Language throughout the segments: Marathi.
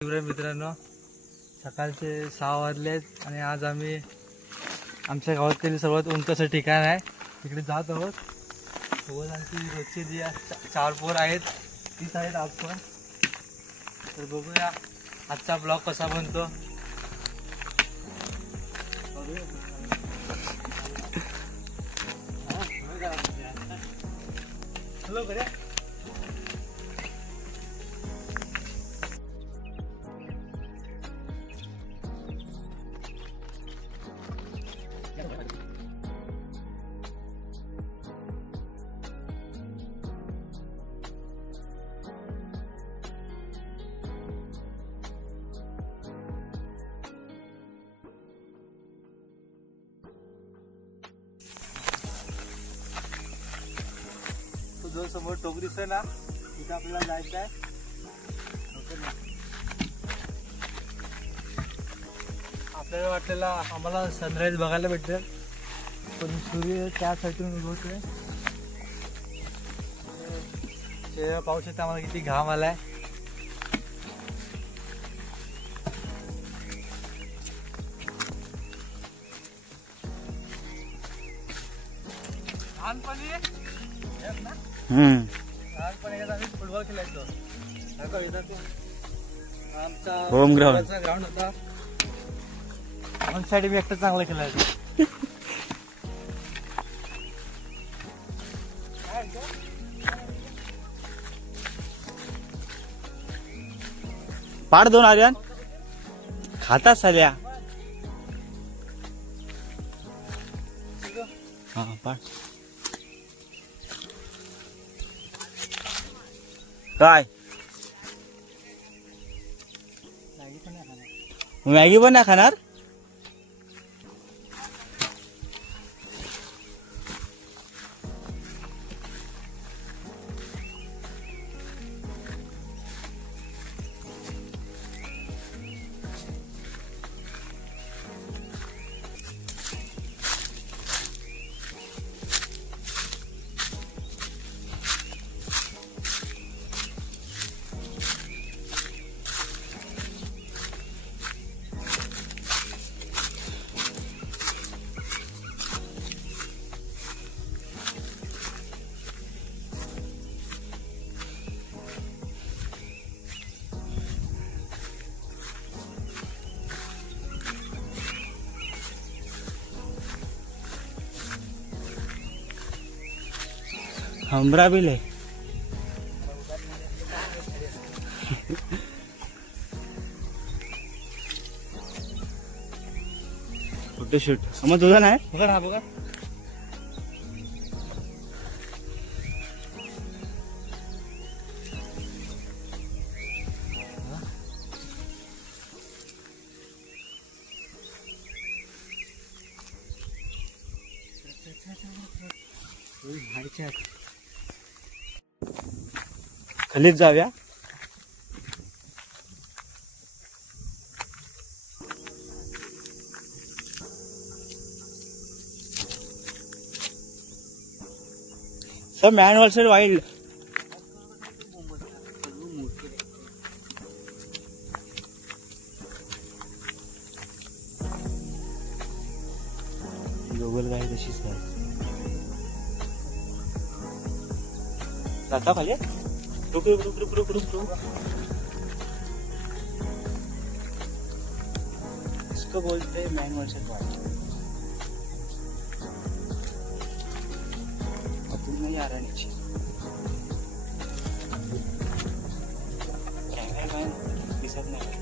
मित्रांनो, सकाळचे 6 वाजलेत आणि आज आम्ही आमच्या गावातील सर्वात उंच असं ठिकाण आहे तिकडे जात आहोत. सोबत आमची रोजची जी 4 पोर आहेत तीच आहेत आज पण. तर बघूया आजचा ब्लॉग कसा बनतो. हॅलो बरे जो समोर टोक दिसतोय ना तिथे आपल्याला जायचं आहे. आपल्याला वाटलेला आम्हाला सनराईज बघायला भेटेल पण सूर्य त्या साईडून उगवतोय. ते पाहू शकता आम्हाला किती घाम आलाय. लहानपणी आम्ही फुटबॉल खेळायचो. आमचा होम ग्राउंड होता. ऑन साइड मी एकटा चांगला खेळायचो. पाड दोन आर्यन खाता साल्या. हा पाड काय मॅगी पण नाही खाणार. हमरा भी ले फोटोशूट मग तुझा नाही बघा ना बघा. खालीच जाऊया. सब मॅन वर्सेस वाईल्ड. गोगल गाय तशीच नाही जाता खाली. रुक रुक रुक रुक रुक रुक रुक. इसको बोलते हैं मैन वर्सेस वाइल्ड. अपुर नहीं आ रहा नीचे. कैमरामैन दिसत नाही.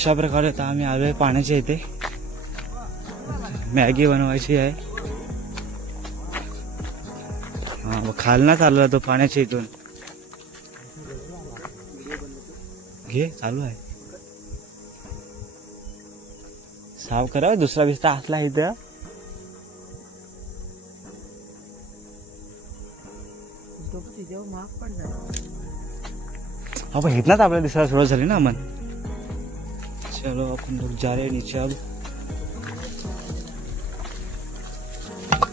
अशा प्रकारे आता आम्ही आलोय पाण्याच्या इथे. मॅगी बनवायची आहे. हा खालना चालला तो पाण्याच्या इथून. घे चालू आहे. साफ करा दुसरा बिस्ता असला इथं. अब इतनाच आपल्याला दिसायला सुरुवात झाली ना मन. चलो अपन लोग जा रहे नीचे. अब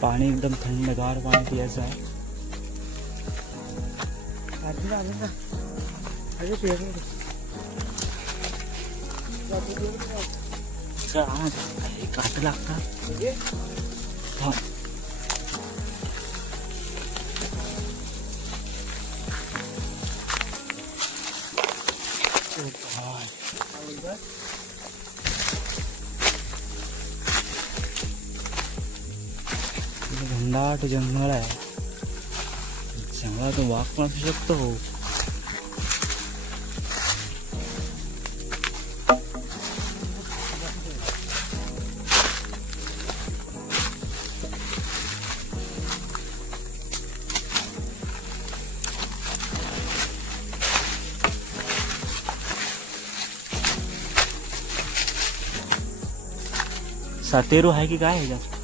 पाणी एकदम थंडगार पाणी पियाचं आहे. काट लागतात. घनदाट जंगल आहे. जंगलात वाघ पण असू शकतो. सातेरू आहे की काय आहे जास्त.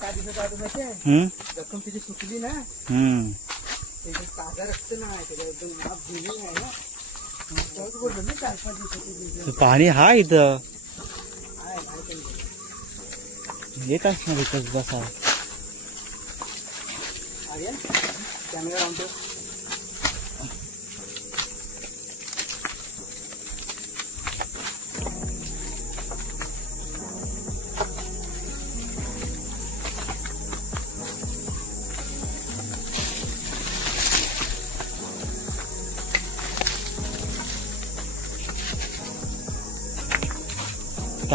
काय दिसत आहे माहितीये. जखम तिची सुकली ना. ताजा रक्त नाही बोललो ना 4-5 दिवसाची. पाणी हा इथं येत असणार इथंच बसा. कॅमेरा लावतो.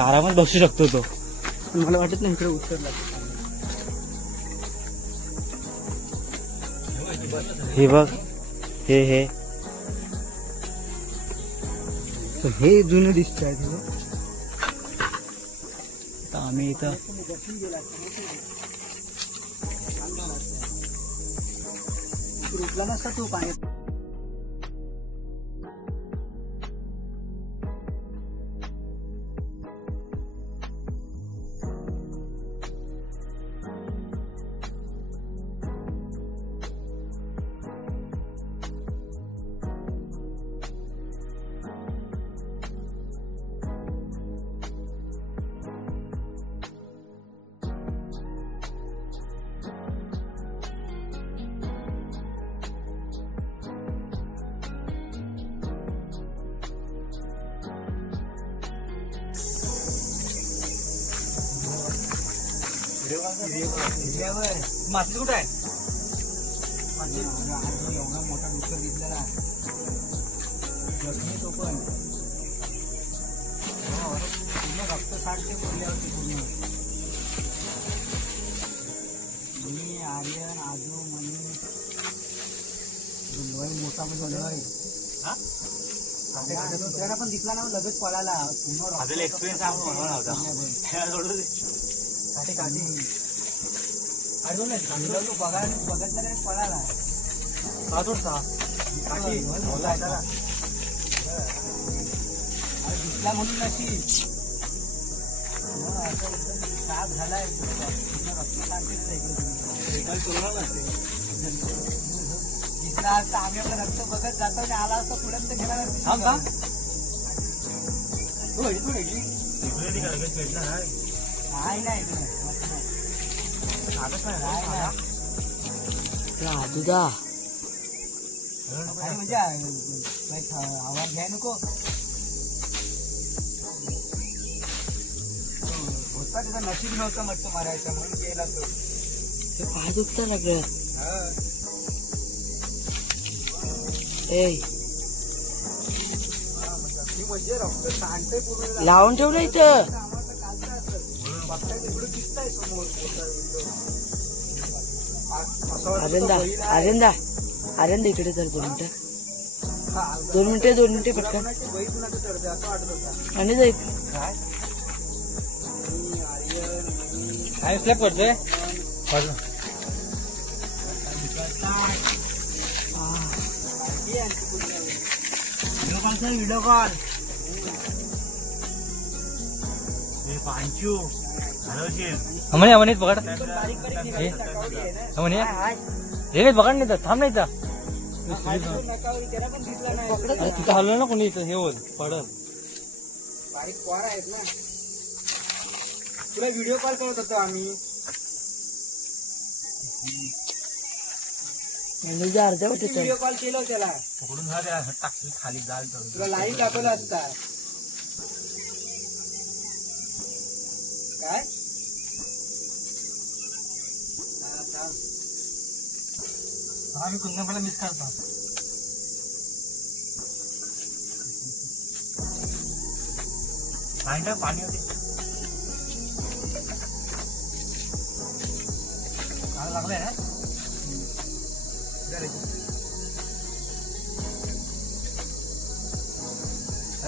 आरामात बसू शकतो तो. मला वाटत नाही इकडे उतरला. हे बघ हे हे जुनं दिसत आहे. आम्ही इथं रुपला नसता तू पाणी. माती कुठे आहे. एवढा मोठा डुक्कर दिसलेला जखमी तो पण पूर्ण रक्त साठते बोलल्यावरती. पूर्ण मी आर्यन आजू मनी मोठा दुसऱ्याला पण दिसला ना लगेच पळाला. पूर्ण एक्सपिरियन्स बघत जरा पळाला. दिसला म्हणून नशी साफ झालाय. दिसला असता आम्ही आपलं रक्त बघत जातो आणि आला असता पुढे घेणार. नाही म्हणजे आवाज घ्याय नको. आता त्याचा नशीब नव्हता मच्छी मारायचा म्हणून गेला तो. हे पाय दुखता लागलं. हा. ती म्हणजे रक्त सांडतंय पूर्ण. लावून ठेवलं इथं. तिकडे दिसतंय समोर. आर्यंदा इकडे तर 2 मिनिटं. 2 मिनिटे पटकन. आणि जाईल काय स्लॅब करतोय व्हिडिओ कॉल. म्हणे पकड म्हणे हे पकड नाही तर थांब नाही तर तिथं हलवलं ना कोणी इथं हे होत पडल. बारीक पोर आहेत ना. तुला व्हिडिओ कॉल करत होतो आम्ही. अर्धवट व्हिडिओ कॉल केलं त्याला. पकडून टाकली खाली जाल तुला लाईव्ह दाखवलं असता काय. आम्ही कुंदनपाला मिस करतो. पाणी होते लागलंय ना.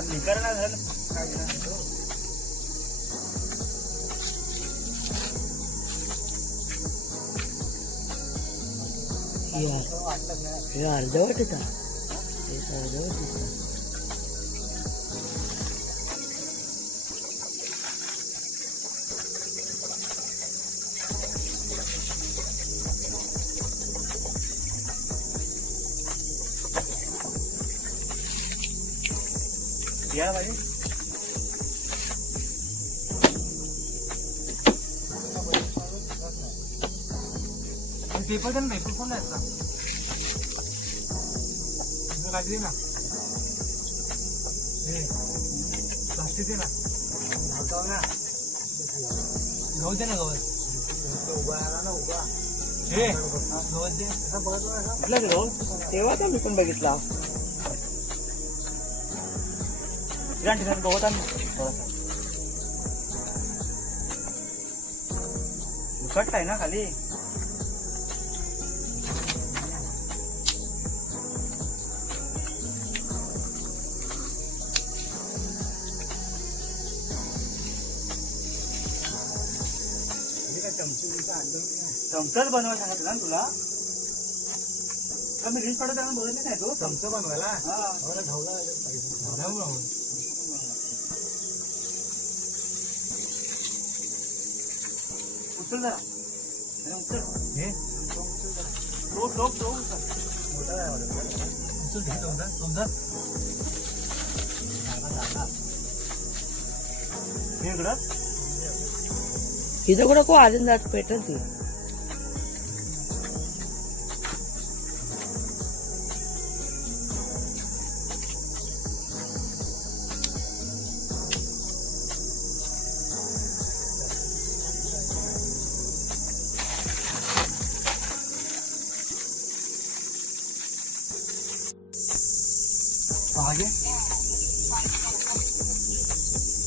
निकर ना झालं हे अर्धवट होता. अर्धवट दिसत. या पाहिजे पेपर दे ना. पेपर कोण द्यायचा लागली ना. प्लास्टिक दे ना. गवत दे ना. गवत उभा आला ना. उभा हे गवत दे. तेव्हा तर मी पण बघितला. गवत कट आहे ना खाली. चमचाच बनवायला सांगितलं ना तुला. मी रील्स काढत बघितले नाही तो चमचा बनवायला. उचल जरा. उचल हे इथं कुठं को आनंद पेटल ती.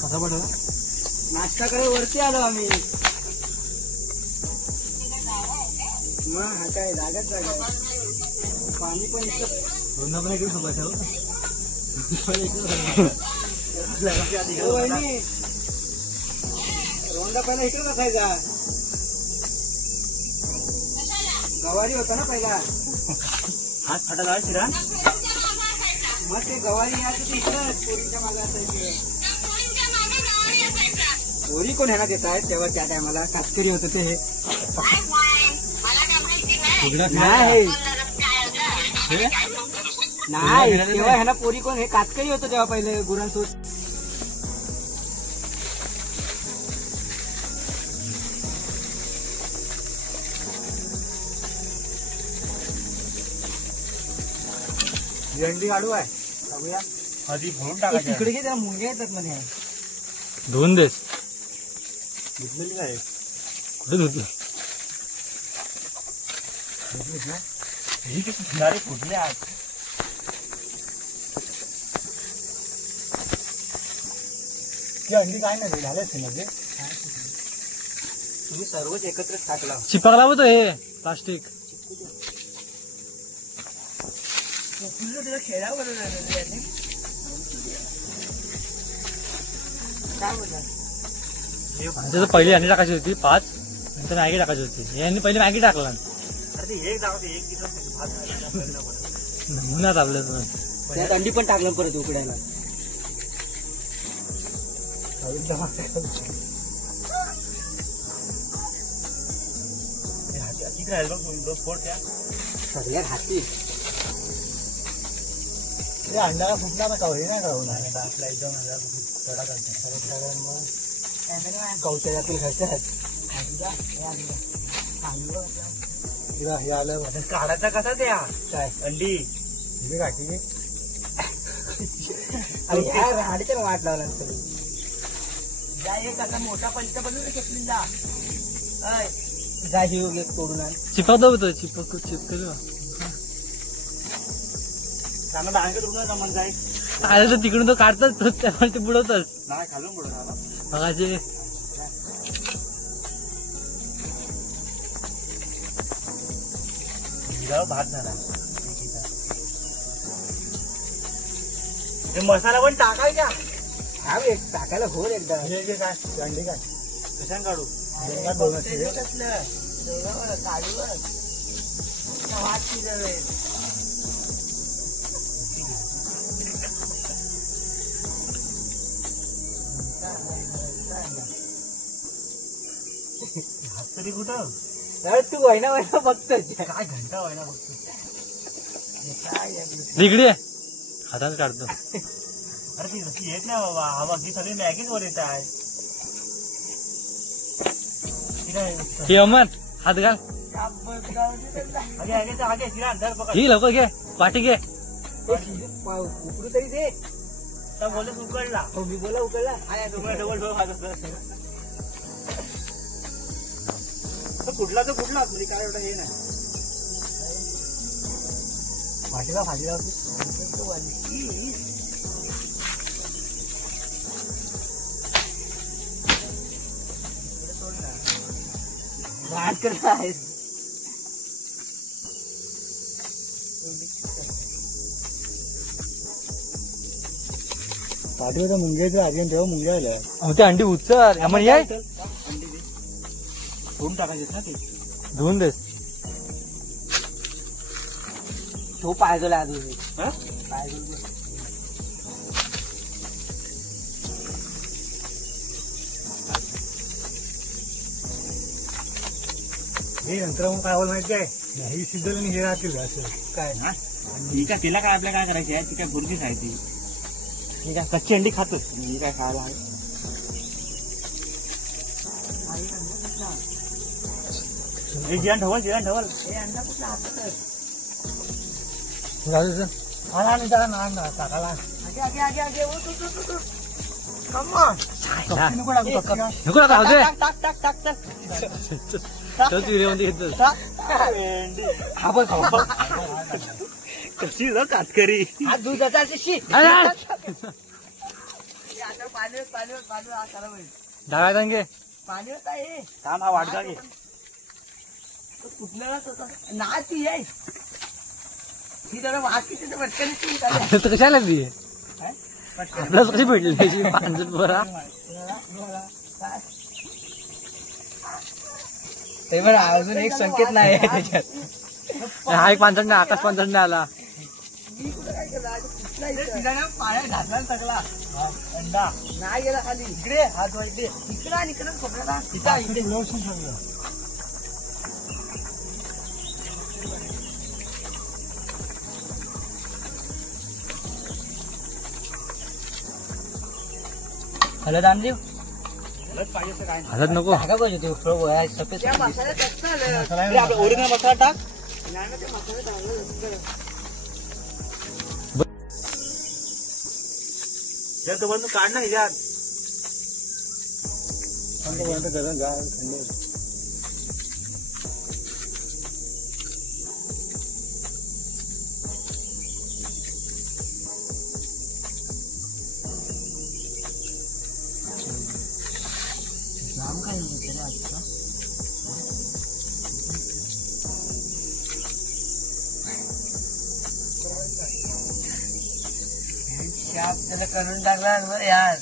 कसा पडला. नाश्ता करायला वरती आलो आम्ही. मग हा काय जागाच जागा. पाणी पण दोन पण इकडे सोबत रोंदा पहिला इकडे बसायचा. गवारी होता ना पहिला. हात फाटा शिरा. मग ते गवारी यायचं इकडं पोरीच्या मागे असायचं. पोरी कोण ह्याला देत आहेत तेव्हा त्या टायमाला कातकरी होत ते. हे नाही तेव्हा ह्याला पोरी कोण. हे कातकरी होतं तेव्हा पहिले गुरांसोबत. झेंडी काढू आहे बघूया. आधी भरून टाकायचं. तिकडे त्याला मुंग्या येतात म्हणे. धुवून देस. धुतलेली काय कुठे धुतलं धुतलीस ना ही किती धुणारे फुटले आज ती अंडी काय नाही झाले असते म्हणजे तुम्ही सर्वच एकत्रच टाकला चिपकला होतो हे प्लास्टिक तुला खेळा बरोबर काय बोलणार त्याचं पहिली अंडी टाकायची होती 5 नंतर मॅगी टाकायची होती यांनी पहिले मॅगी टाकला अरे ते एक दाखवते एक किलो भात नमुनाच आपल्या त्यात अंडी पण टाकलं परत उकडायला किती राहील बघ फोड त्या सगळ्यात हाती ते अंडाला फुटला ना कवळी नाही कळवून आपला एकदम थोडा करतो कौशल्यातील घरच्यात हे आलं काढायचा कसा त्या काय अंडी हिरवी काठी हाडीच्या वाट लावला जा एक असा मोठा पंच बनवून घेतलेला जा ही उगे तोडून आण चिपकतो होतं चिपकतो त्यांना डांगे तुला जमन जाईल आलं तर तिकडून तो काढतात त्यामुळे ते बुडवतच नाही खालून पुढे झाला बघाचे भात झाला ते मसाला पण टाकायचा हा एक टाकायला घोर एकदा काय अंडी काय कशाने काढू तरी कुठं तू वहिना वहिना बघतोय काय घंटा वहिना बघतो तिकडे हातात काढतो अरे ती रस्सी येत नाही बाबा हा बघ ही सगळी मॅगीच वर येत आहे हे अमन हात घाल आगे आगे आगे तिला अंदर पकड ही लवकर घे पाठी घे उकडू तरी दे तर बोले उकडला हो मी बोला उकडला डबल डबल कुठला तर कुठला म्हणजे काय एवढं हे नाही फाटीला फाटीला भात करत आहेस फाटीला मुंग्याचं आधी तेव्हा मुंग्या आल्या ते अंडी उचल अमन याय धुवून टाकायचे ना ते धुवून देस तो पायजोला अजून हे नंतर मग काय बोल माहिती आहे ही शिजल आणि हे राहतील असं काय ना ही काय तिला काय आपल्या काय करायची आहे ती काय भुर्जी खायची ही काय कच्ची अंडी खातो ही काय खायला आहे जेवण ठेवल जेवण ठेवल हे अंडा कुठला हातात आला नाही जरा ना टाकाला आगे आगे आगे आगे कम ऑन नको टाकू नको आता राहू दे टाक टाक टाक टाक तोच व्हिडिओमध्ये घेतो हा बघ कशी न कातकरी हा दुधाचा शी अरे आता पाणी पाणी पाणी हा करा होईल डाव्या टांगे पाणी आहे थांब हा वाटगा घे कुठल्याला ना ती आहे ही जरा वाटकी तिथे पटकन तर कशाला ती आपल्याला कशी भेटली त्याची पांजत बरा ते बरं अजून एक संकेत नाही आहे त्याच्यात हा एक पांचट आकाश पांचट आला पाया घातला सगळा अंडा नाही गेला खाली इकडे हात वाईटे इकडं इकडं पकडा इथे व्यवस्थित सगळं हलत आण देऊ पाहिजे काय हलत नको टाका पाहिजे ते उफळ सफेद आपला ओरिजिनल मसाला टाक तो बंद काढ ना यात लांब काय होतं ना आजचा शाप त्याला करून टाकला ना यार.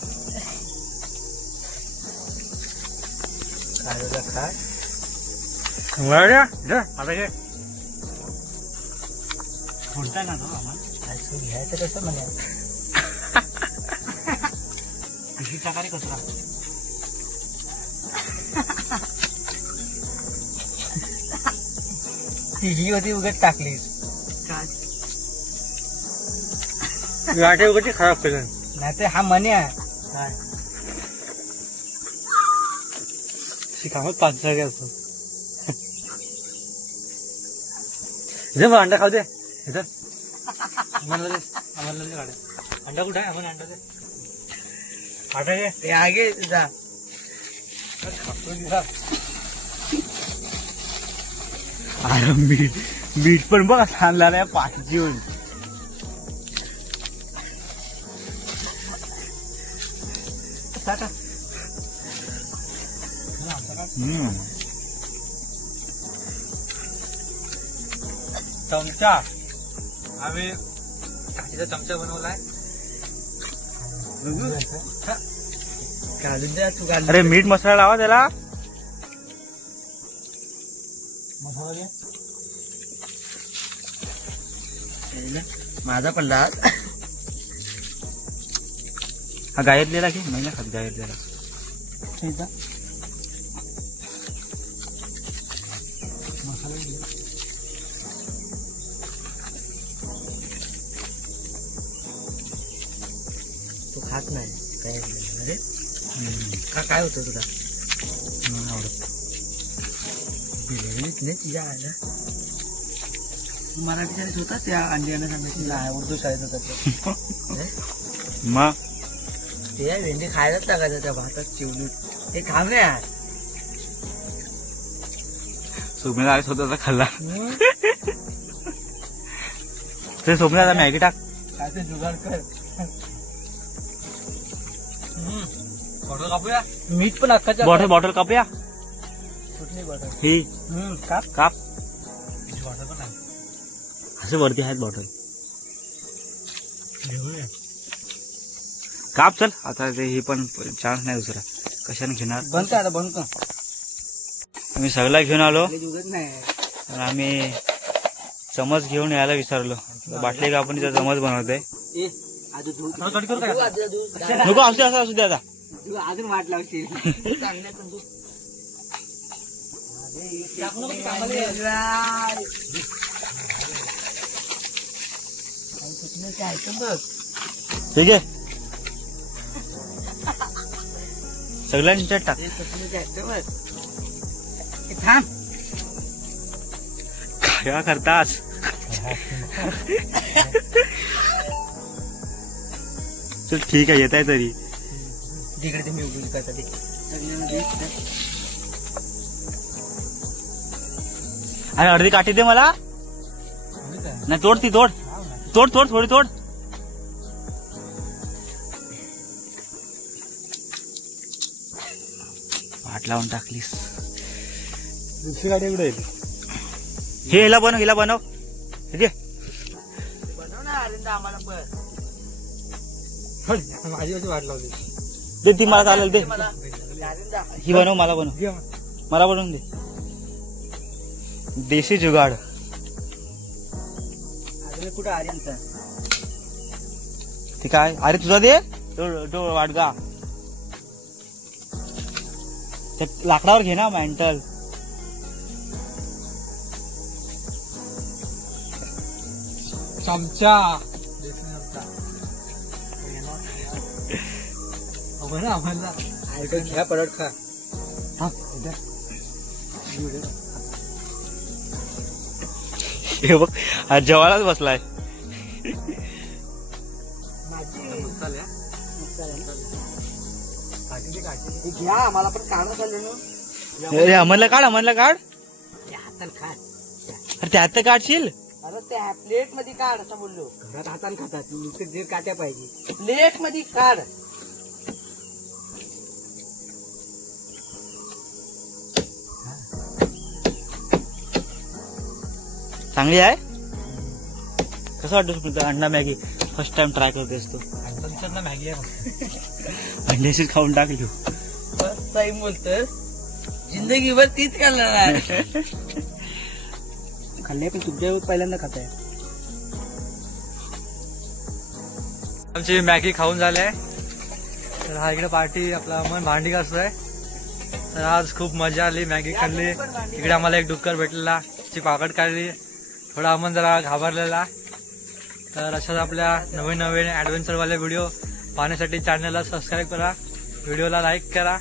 काय आता काय कोणता ना घ्यायचं कसं म्हणे किती प्रकारे कचरा ही होती उगत टाकलीस गाठी उगती खराब केलं. नाही ते हा म्हणे आहे काय शिकामत 5 जागे असतो. इथे मग अंडा खाऊ दे. इथं आम्हाला दे गाड्या. अंडा कुठे आहे? आम्हाला अंडा दे. आता ये ते आगे जा अरे मीठ पण बघ आणला नाही पाठची होईल. चमचा आम्ही काठीचा चमचा बनवलाय. घालून द्या तू घालून अरे मीठ मसाला लावा त्याला. माझा पडला हा गायरलेला की नाही ना खात गायरलेला. तू खात नाही काय अरे काय होतं तुला नाही आवडत. बिर्याणीत नाही तुझ्या आला मराठी शाळेत होता त्या अंड्याला सांगायची नाही उर्दू शाळेत होता मग ते भेंडी खायलाच लागायचं त्या भातात चिवली ते खाम नाही यार. सोमण्याला आले स्वतःचा खाल्ला. ते सोमण्याला मॅगी टाक. काय ते जुगाड कर फोटो कापूया. मीठ पण अख्खाच्या बॉटल कापूया. कुठली बॉटल ही काप काप. बॉटल पण आहे. असे वरती आहेत बॉटल. घेऊया. काप चल आता. ते ही पण चान्स नाही दुसरा. कशाने घेणार. बंद कर बंद कर आम्ही सगळा घेऊन आलो. जुगत नाही आणि आम्ही चमच घेऊन यायला विसरलो. बाटली कापून चमच बनवतोय. कट करू काय? नको असू दे आता. तू अजून वाट लावशील चांगल्यातून तू ठीक आहे सगळ्यांच्या टाक. थांब काय करतास. चल ठीक आहे येत आहे तरी. तिकडे ते मी उभी करता ते अरे अर्धी काठी दे मला. नाही तोड ती तोड तोड तोड थोडी तोड. वाट लावून टाकलीस. दुसरी गाडी एवढं येईल. हे हिला बनव हे बनव ना अरविंद आम्हाला पण माझी कशी वाट लावली. दे ती मला चालेल. दे अरविंद ही बनव मला मला बनवून दे. देशी जुगाड. अजून कुठं आर्यनचा ते काय. अरे तुझा दे तो वाटगा. त्या लाकडावर घे ना मॅन्टल. चमचा आम्हाला घ्या परत खा हे बघ आज जेवायलाच बसलाय. हे घ्या आम्हाला पण काढणं चाललं ना. अरे अमनला काढ. ते हातानं खा. अरे त्यात तर काढशील. अरे त्या प्लेट मध्ये काढ असं बोललो. घरात हातानं खातात नुसते दीड काट्या पाहिजे. प्लेट मध्ये काढ. चांगली आहे. कसं वाटतं सुप्रीता अंडा मॅगी फर्स्ट टाइम ट्राय करतेस तू. अंड्यांचं मॅगी आहे. अंड्याशीच खाऊन टाकली. फर्स्ट टाइम बोलतोय. जिंदगीभर तीच करणार आहे. खाल्ले पण तुझ्या पहिल्यांदा खाताय. आमची मॅगी खाऊन झाले. तर हा इकडे पार्टी आपला मन भांडी घासतोय. तर आज खूप मजा आली. मॅगी खाल्ली. इकडे आम्हाला एक डुक्कर भेटलेला. ची पाकड काढली. थोडा अमन जरा घाबरलेला. तर अशाच आपल्या नवीन ॲडव्हेंचरवाले व्हिडिओ पाहण्यासाठी चॅनलला सबस्क्राईब करा. व्हिडिओला लाईक करा.